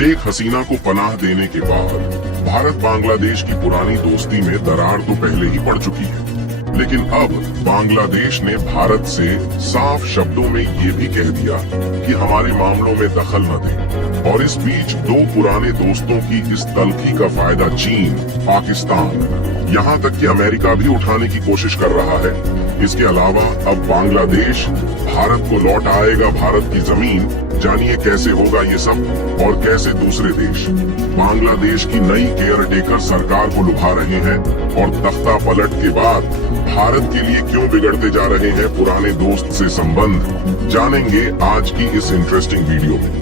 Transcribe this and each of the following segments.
शेख हसीना को पनाह देने के बाद भारत बांग्लादेश की पुरानी दोस्ती में दरार तो पहले ही पड़ चुकी है, लेकिन अब बांग्लादेश ने भारत से साफ शब्दों में ये भी कह दिया कि हमारे मामलों में दखल न दें। और इस बीच दो पुराने दोस्तों की इस तल्खी का फायदा चीन, पाकिस्तान, यहाँ तक कि अमेरिका भी उठाने की कोशिश कर रहा है। इसके अलावा अब बांग्लादेश भारत को लौट आएगा भारत की जमीन। जानिए कैसे होगा ये सब और कैसे दूसरे देश बांग्लादेश की नई केयर टेकर सरकार को लुभा रहे हैं और तख्ता पलट के बाद भारत के लिए क्यों बिगड़ते जा रहे हैं पुराने दोस्त से संबंध, जानेंगे आज की इस इंटरेस्टिंग वीडियो में।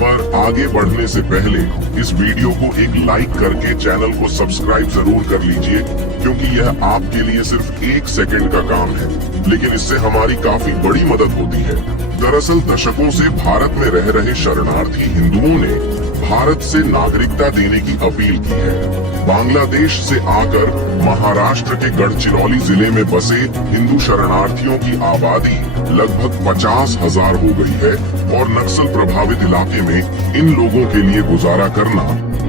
पर आगे बढ़ने से पहले इस वीडियो को एक लाइक करके चैनल को सब्सक्राइब जरूर कर लीजिए, क्योंकि यह आपके लिए सिर्फ 1 सेकंड का काम है, लेकिन इससे हमारी काफी बड़ी मदद होती है। दरअसल दशकों से भारत में रह रहे शरणार्थी हिंदुओं ने भारत से नागरिकता देने की अपील की है। बांग्लादेश से आकर महाराष्ट्र के गढ़चिरौली जिले में बसे हिंदू शरणार्थियों की आबादी लगभग 50,000 हो गई है और नक्सल प्रभावित इलाके में इन लोगों के लिए गुजारा करना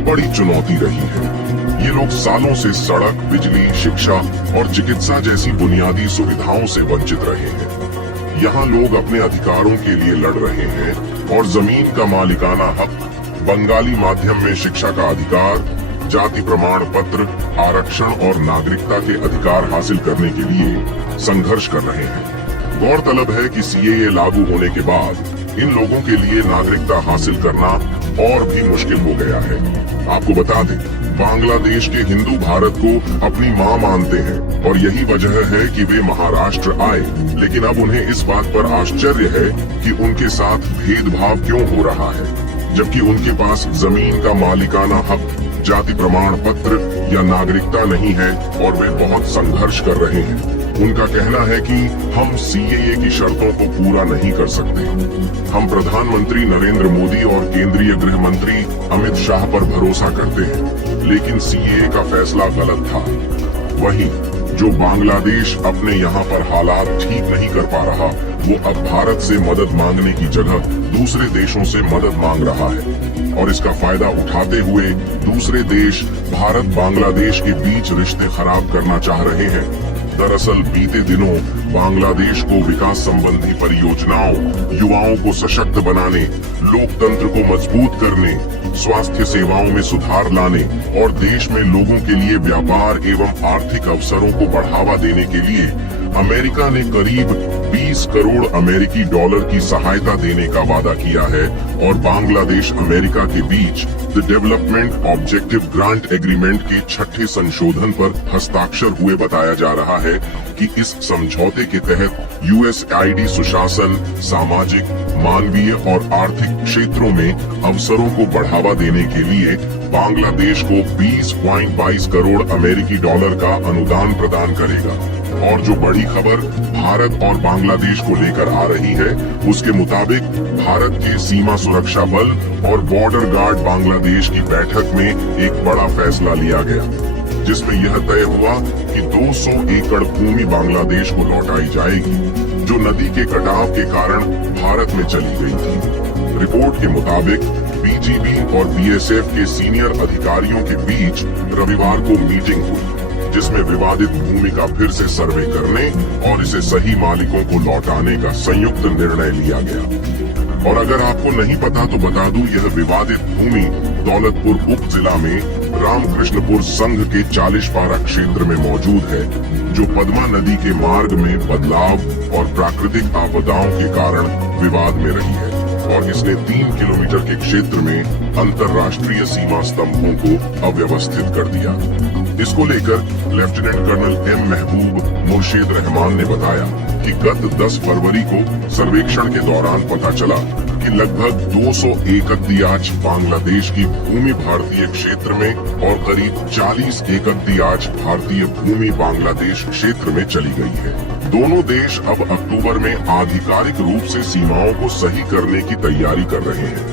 बड़ी चुनौती रही है। ये लोग सालों से सड़क, बिजली, शिक्षा और चिकित्सा जैसी बुनियादी सुविधाओं से वंचित रहे हैं। यहाँ लोग अपने अधिकारों के लिए लड़ रहे हैं और जमीन का मालिकाना हक, बंगाली माध्यम में शिक्षा का अधिकार, जाति प्रमाण पत्र, आरक्षण और नागरिकता के अधिकार हासिल करने के लिए संघर्ष कर रहे हैं। गौरतलब है कि सीएए लागू होने के बाद इन लोगों के लिए नागरिकता हासिल करना और भी मुश्किल हो गया है। आपको बता दें, बांग्लादेश के हिंदू भारत को अपनी मां मानते हैं और यही वजह है कि वे महाराष्ट्र आए, लेकिन अब उन्हें इस बात पर आश्चर्य है कि उनके साथ भेदभाव क्यों हो रहा है, जबकि उनके पास जमीन का मालिकाना हक, जाति प्रमाण पत्र या नागरिकता नहीं है और वे बहुत संघर्ष कर रहे हैं। उनका कहना है कि हम सीएए की शर्तों को पूरा नहीं कर सकते। हम प्रधानमंत्री नरेंद्र मोदी और केंद्रीय गृह मंत्री अमित शाह पर भरोसा करते हैं, लेकिन सीएए का फैसला गलत था। वहीं जो बांग्लादेश अपने यहाँ पर हालात ठीक नहीं कर पा रहा, वो अब भारत से मदद मांगने की जगह दूसरे देशों से मदद मांग रहा है और इसका फायदा उठाते हुए दूसरे देश भारत बांग्लादेश के बीच रिश्ते खराब करना चाह रहे हैं। दरअसल बीते दिनों बांग्लादेश को विकास संबंधी परियोजनाओं, युवाओं को सशक्त बनाने, लोकतंत्र को मजबूत करने, स्वास्थ्य सेवाओं में सुधार लाने और देश में लोगों के लिए व्यापार एवं आर्थिक अवसरों को बढ़ावा देने के लिए अमेरिका ने करीब 20 करोड़ अमेरिकी डॉलर की सहायता देने का वादा किया है और बांग्लादेश अमेरिका के बीच the development objective grant agreement के 6ठे संशोधन पर हस्ताक्षर हुए बताया जा रहा है कि इस समझौते के तहत यूएसआईडी सुशासन, सामाजिक, मानवीय और आर्थिक क्षेत्रों में अवसरों को बढ़ावा देने के लिए बांग्लादेश को 20.22 करोड़ अमेरिकी डॉलर का अनुदान प्रदान करेगा। और जो बड़ी खबर भारत और बांग्लादेश को लेकर आ रही है, उसके मुताबिक भारत के सीमा सुरक्षा बल और बॉर्डर गार्ड बांग्लादेश की बैठक में एक बड़ा फैसला लिया गया, जिसमें यह तय हुआ कि 200 एकड़ भूमि बांग्लादेश को लौटाई जाएगी, जो नदी के कटाव के कारण भारत में चली गई थी। रिपोर्ट के मुताबिक बीजीबी और बीएसएफ के सीनियर अधिकारियों के बीच रविवार को मीटिंग हुई, जिसमें विवादित भूमि का फिर से सर्वे करने और इसे सही मालिकों को लौटाने का संयुक्त निर्णय लिया गया। और अगर आपको नहीं पता तो बता दूं, यह विवादित भूमि दौलतपुर उप जिला में रामकृष्णपुर संघ के 40 पारा क्षेत्र में मौजूद है, जो पद्मा नदी के मार्ग में बदलाव और प्राकृतिक आपदाओं के कारण विवाद में रही है और इसने 3 किलोमीटर के क्षेत्र में अंतर्राष्ट्रीय सीमा स्तंभों को अव्यवस्थित कर दिया। इसको लेकर लेफ्टिनेंट कर्नल एम महबूब मुर्शीद रहमान ने बताया कि गत 10 फरवरी को सर्वेक्षण के दौरान पता चला कि लगभग 200 एकड़ दियाच बांग्लादेश की भूमि भारतीय क्षेत्र में और करीब 40 एकड़ दियाच भारतीय भूमि बांग्लादेश क्षेत्र में चली गई है। दोनों देश अब अक्टूबर में आधिकारिक रूप से सीमाओं को सही करने की तैयारी कर रहे हैं,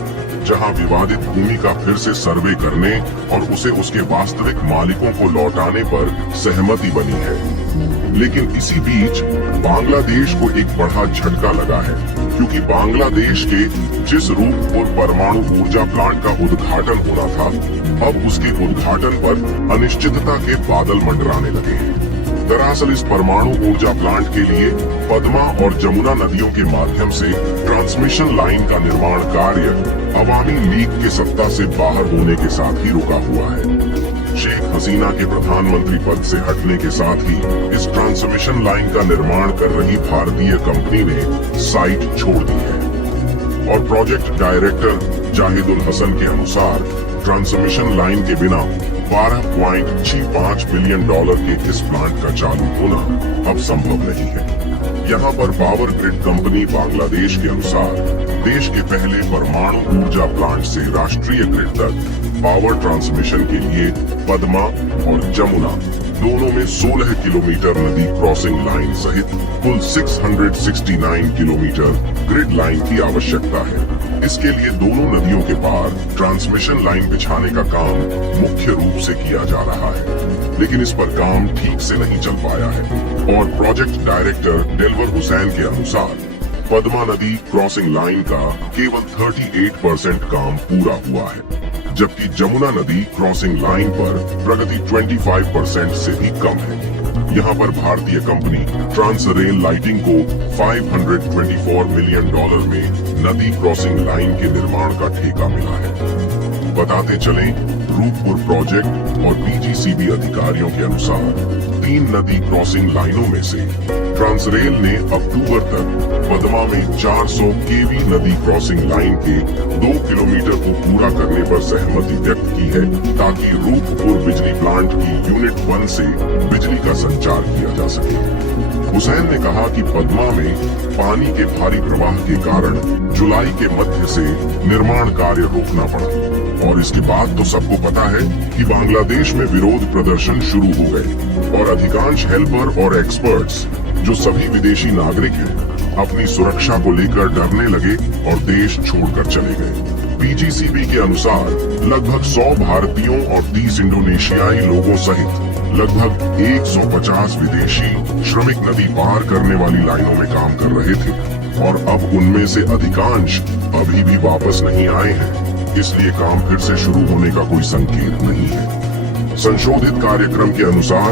जहां विवादित भूमि का फिर से सर्वे करने और उसे उसके वास्तविक मालिकों को लौटाने पर सहमति बनी है। लेकिन इसी बीच बांग्लादेश को एक बड़ा झटका लगा है। क्योंकि बांग्लादेश के जिस रूपपुर परमाणु ऊर्जा प्लांट का उद्घाटन होना था, अब उसके उद्घाटन पर अनिश्चितता के बादल मंडराने लगे हैं। दरअसल इस परमाणु ऊर्जा प्लांट के लिए पद्मा और जमुना नदियों के माध्यम से ट्रांसमिशन लाइन का निर्माण कार्य अवामी लीग के सत्ता से बाहर होने के साथ ही रुका हुआ है। शेख हसीना के प्रधानमंत्री पद से हटने के साथ ही इस ट्रांसमिशन लाइन का निर्माण कर रही भारतीय कंपनी ने साइट छोड़ दी है और प्रोजेक्ट डायरेक्टर जाहिदुल हसन के अनुसार ट्रांसमिशन लाइन के बिना $12.65 बिलियन के इस प्लांट का चालू होना अब संभव नहीं है। यहाँ पर पावर ग्रिड कंपनी बांग्लादेश के अनुसार देश के पहले परमाणु ऊर्जा प्लांट से राष्ट्रीय ग्रिड तक पावर ट्रांसमिशन के लिए पद्मा और जमुना दोनों में 16 किलोमीटर नदी क्रॉसिंग लाइन सहित कुल 669 किलोमीटर ग्रिड लाइन की आवश्यकता है। इसके लिए दोनों नदियों के पार ट्रांसमिशन लाइन बिछाने का काम मुख्य रूप से किया जा रहा है, लेकिन इस पर काम ठीक से नहीं चल पाया है और प्रोजेक्ट डायरेक्टर दिलवर हुसैन के अनुसार पद्मा नदी क्रॉसिंग लाइन का केवल 38% काम पूरा हुआ है, जबकि जमुना नदी क्रॉसिंग लाइन पर प्रगति 25% से भी कम है। यहाँ पर भारतीय कंपनी ट्रांस रेल लाइटिंग को $524 मिलियन में नदी क्रॉसिंग लाइन के निर्माण का ठेका मिला है। बताते चलें, रूपपुर प्रोजेक्ट और पीजीसीबी अधिकारियों के अनुसार 3 नदी क्रॉसिंग लाइनों में से ट्रांसरेल ने अक्टूबर तक पद्मा में 400 केवी नदी क्रॉसिंग लाइन के 2 किलोमीटर को पूरा करने पर सहमति व्यक्त की है, ताकि रूपपुर बिजली प्लांट की यूनिट 1 से बिजली का संचार किया जा सके। हुसैन ने कहा कि पद्मा में पानी के भारी प्रवाह के कारण जुलाई के मध्य से निर्माण कार्य रोकना पड़ा और इसके बाद तो सबको पता है कि बांग्लादेश में विरोध प्रदर्शन शुरू हो गए और अधिकांश हेल्पर और एक्सपर्ट्स जो सभी विदेशी नागरिक हैं अपनी सुरक्षा को लेकर डरने लगे और देश छोड़कर चले गए। पीजीसीबी के अनुसार लगभग 100 भारतीयों और 30 इंडोनेशियाई लोगों सहित लगभग 150 विदेशी श्रमिक नदी पार करने वाली लाइनों में काम कर रहे थे और अब उनमें से अधिकांश अभी भी वापस नहीं आए हैं, इसलिए काम फिर से शुरू होने का कोई संकेत नहीं है। संशोधित कार्यक्रम के अनुसार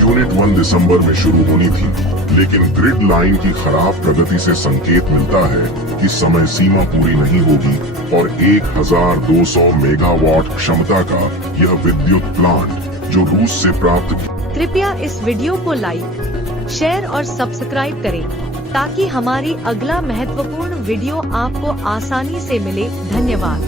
यूनिट 1 दिसंबर में शुरू होनी थी, लेकिन ग्रिड लाइन की खराब प्रगति से संकेत मिलता है कि समय सीमा पूरी नहीं होगी और 1200 मेगावाट क्षमता का यह विद्युत प्लांट जो रूस से प्राप्त। कृपया इस वीडियो को लाइक, शेयर और सब्सक्राइब करें ताकि हमारी अगला महत्वपूर्ण वीडियो आपको आसानी से मिले। धन्यवाद।